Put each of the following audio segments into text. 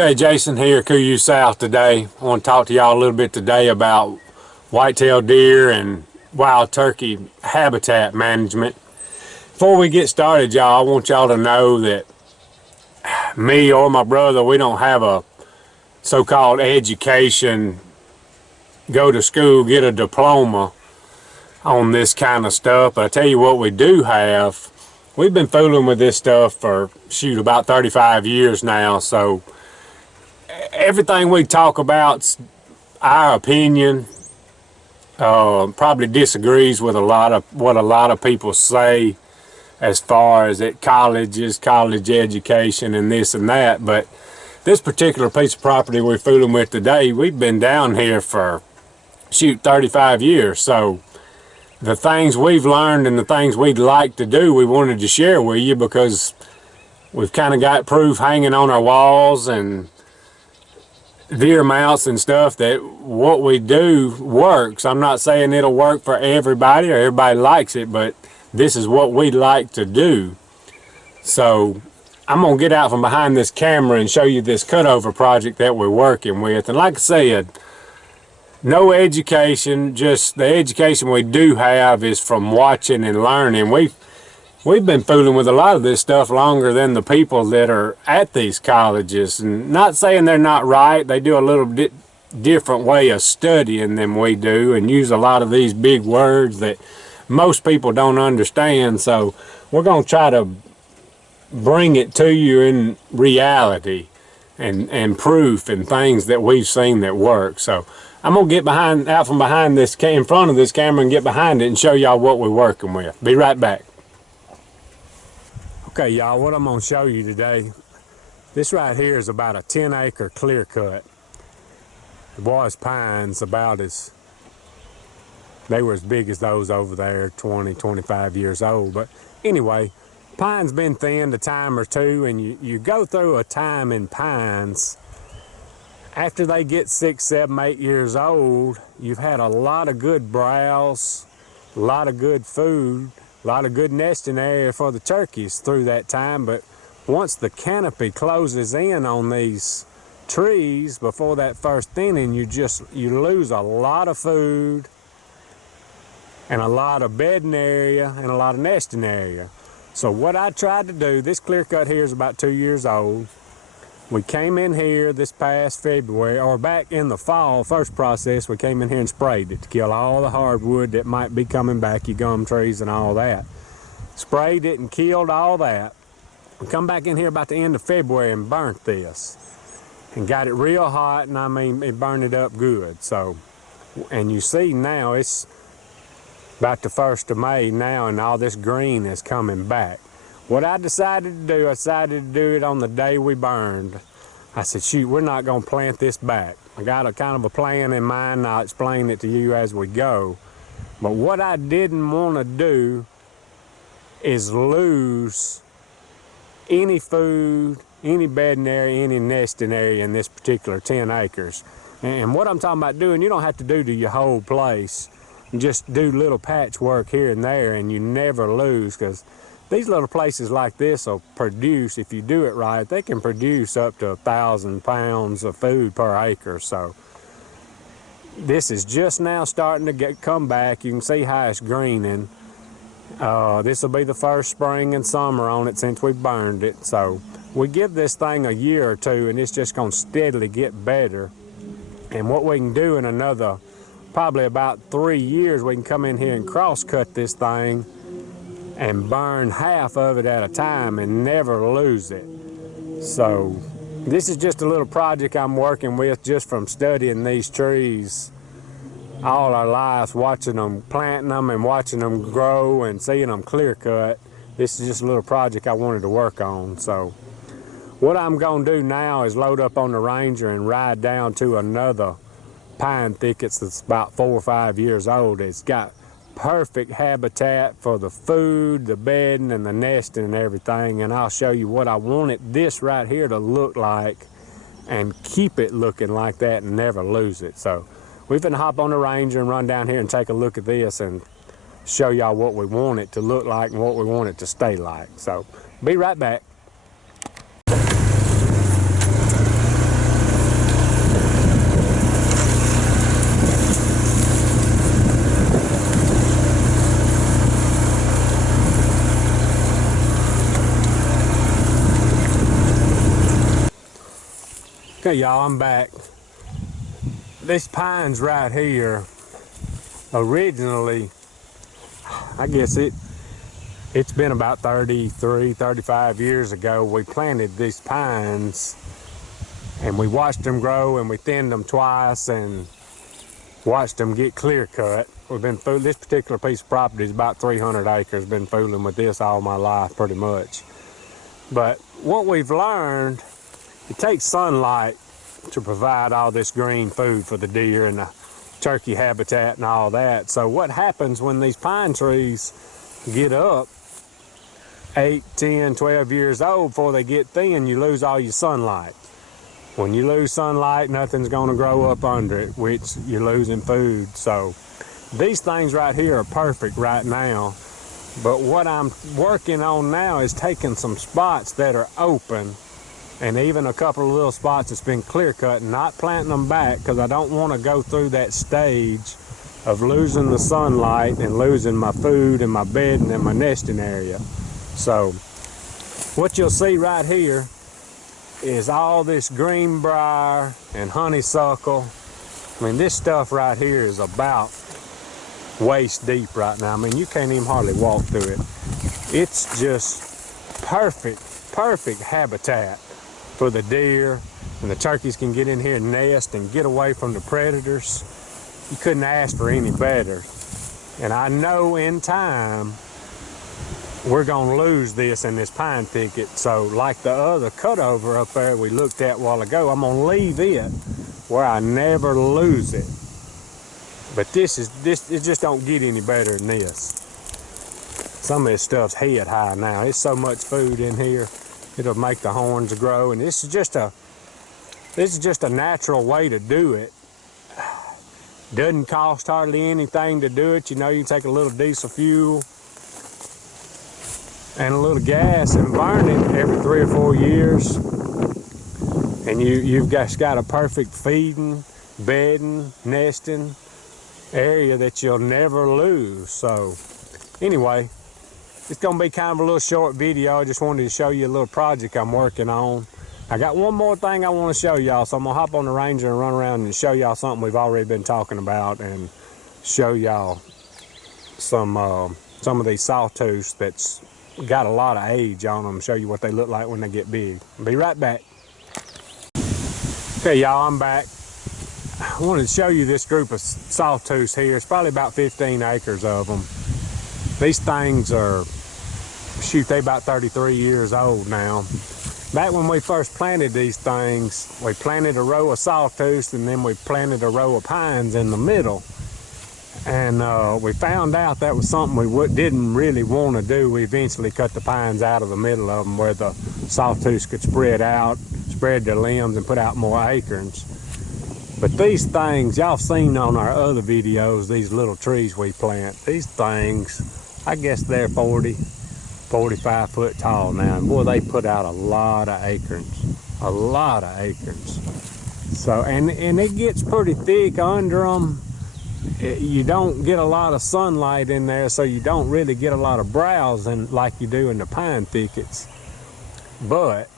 Okay, Jason here, Kuyu South today. I want to talk to y'all a little bit today about whitetail deer and wild turkey habitat management. Before we get started, y'all, I want y'all to know that me or my brother, we don't have a so-called education, go to school, get a diploma on this kind of stuff. But I tell you what we do have, we've been fooling with this stuff for, about 35 years now. So everything we talk about's our opinion. Probably disagrees with what a lot of people say as far as at colleges, college education and this and that. But this particular piece of property we're fooling with today, we've been down here for 35 years. So the things we've learned and the things we'd like to do, we wanted to share with you because we've kind of got proof hanging on our walls and deer mounts and stuff that what we do works. I'm not saying it'll work for everybody or everybody likes it, but this is what we like to do. So I'm gonna get out from behind this camera and show you this cutover project that we're working with. And like I said, no education, just the education we do have is from watching and learning. We've been fooling with a lot of this stuff longer than the people that are at these colleges. And not saying they're not right, they do a little bit different way of studying than we do and use a lot of these big words that most people don't understand. So we're going to try to bring it to you in reality and proof and things that we've seen that work. So I'm going to get out from behind this, in front of this camera and get behind it and show y'all what we're working with. Be right back. Okay, y'all, what I'm going to show you today, this right here is about a 10-acre clear cut. The boys' pines they were as big as those over there, 20, 25 years old. But anyway, pines been thinned a time or two, and you go through a time in pines. After they get 6, 7, 8 years old, you've had a lot of good browse, a lot of good food, a lot of good nesting area for the turkeys through that time. But once the canopy closes in on these trees before that first thinning, you lose a lot of food and a lot of bedding area and a lot of nesting area. So what I tried to do, this clear cut here is about 2 years old. We came in here this past February, or back in the fall, first process, we came in here and sprayed it to kill all the hardwood that might be coming back, your gum trees and all that. Sprayed it and killed all that. We come back in here about the end of February and burnt this. And got it real hot, and I mean, it burned it up good. So, and you see now, it's about the 1st of May now, and all this green is coming back. What I decided to do it on the day we burned. I said, shoot, we're not going to plant this back. I got a kind of a plan in mind, and I'll explain it to you as we go. But what I didn't want to do is lose any food, any bedding area, any nesting area in this particular 10 acres. And what I'm talking about doing, you don't have to do to your whole place. You just do little patchwork here and there, and you never lose, because these little places like this will produce, if you do it right, they can produce up to 1,000 pounds of food per acre. So this is just now starting to come back. You can see how it's greening. This will be the first spring and summer on it since we burned it. So we give this thing a year or two, and it's just going to steadily get better. And what we can do in another, probably about 3 years, we can come in here and cross-cut this thing and burn half of it at a time and never lose it. So this is just a little project I'm working with just from studying these trees all our lives, watching them, planting them and watching them grow and seeing them clear cut. This is just a little project I wanted to work on. So what I'm going to do now is load up on the Ranger and ride down to another pine thickets that's about 4 or 5 years old. It's got perfect habitat for the food, the bedding, and the nesting and everything. And I'll show you what I wanted this right here to look like and keep it looking like that and never lose it. So we're gonna hop on the Ranger and run down here and take a look at this and show y'all what we want it to look like and what we want it to stay like. So be right back. Okay, y'all, I'm back. This pine's right here, originally, I guess it's been about 33, 35 years ago, we planted these pines and we watched them grow and we thinned them twice and watched them get clear cut. We've been through this particular piece of property is about 300 acres. Been fooling with this all my life pretty much. But what we've learned, it takes sunlight to provide all this green food for the deer and the turkey habitat and all that. So what happens when these pine trees get up 8, 10, 12 years old, before they get thin, you lose all your sunlight. When you lose sunlight, nothing's going to grow up under it, which you're losing food. So these things right here are perfect right now. But what I'm working on now is taking some spots that are open and even a couple of little spots that's been clear cut and not planting them back, because I don't want to go through that stage of losing the sunlight and losing my food and my bedding and my nesting area. So what you'll see right here is all this greenbrier and honeysuckle. I mean, this stuff right here is about waist deep right now. I mean, you can't even hardly walk through it. It's just perfect habitat for the deer, and the turkeys can get in here and nest and get away from the predators. You couldn't ask for any better. And I know in time we're gonna lose this in this pine thicket. So like the other cutover up there we looked at a while ago, I'm gonna leave it where I never lose it. But it just don't get any better than this. Some of this stuff's head high now. It's so much food in here, it'll make the horns grow. And this is just a natural way to do it. Doesn't cost hardly anything to do it. You know, you can take a little diesel fuel and a little gas and burn it every 3 or 4 years. And you've just got a perfect feeding, bedding, nesting area that you'll never lose. So anyway, it's gonna be kind of a little short video. I just wanted to show you a little project I'm working on. I got one more thing I want to show y'all, so I'm gonna hop on the Ranger and run around and show y'all something we've already been talking about, and show y'all some of these sawtooths that's got a lot of age on them, show you what they look like when they get big. Be right back. Okay, y'all, I'm back. I wanted to show you this group of sawtooths here. It's probably about 15 acres of them. These things are, shoot, they about 33 years old now. Back when we first planted these things, we planted a row of sawtooths and then we planted a row of pines in the middle. And we found out that was something we didn't really want to do. We eventually cut the pines out of the middle of them where the sawtooths could spread out, spread their limbs and put out more acorns. But these things, y'all seen on our other videos, these little trees we plant, these things, I guess they're 40, 45 foot tall now. And boy, they put out a lot of acorns, a lot of acorns. So, and it gets pretty thick under them. You don't get a lot of sunlight in there, so you don't really get a lot of browsing like you do in the pine thickets. But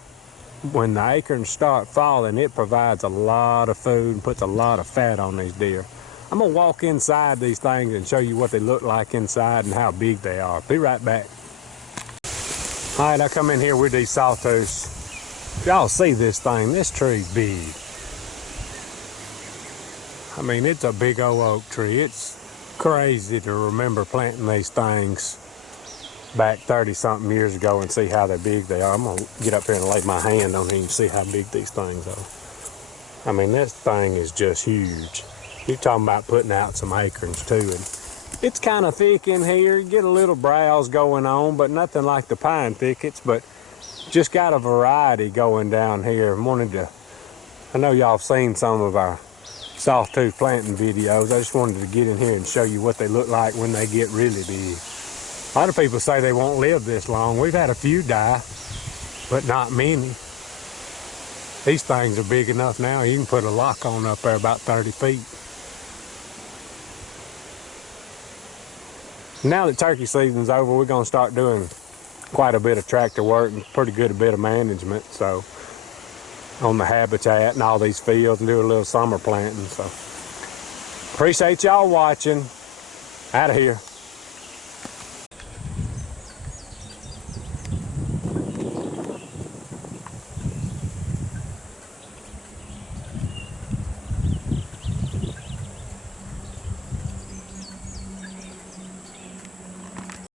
when the acorns start falling, it provides a lot of food and puts a lot of fat on these deer. I'm gonna walk inside these things and show you what they look like inside and how big they are. Be right back. All right, I come in here with these sawtooths. Y'all see this thing, this tree's big. I mean, it's a big old oak tree. It's crazy to remember planting these things back 30-something years ago and see how big they are. I'm gonna get up here and lay my hand on here and see how big these things are. I mean, this thing is just huge. You're talking about putting out some acorns too. And it's kind of thick in here. You get a little browse going on, but nothing like the pine thickets, but just got a variety going down here. I know y'all have seen some of our sawtooth planting videos. I just wanted to get in here and show you what they look like when they get really big. A lot of people say they won't live this long. We've had a few die, but not many. These things are big enough now, you can put a lock on up there about 30 feet. Now that turkey season's over, we're gonna start doing quite a bit of tractor work and pretty good a bit of management. So on the habitat and all these fields and do a little summer planting. So appreciate y'all watching. Out of here.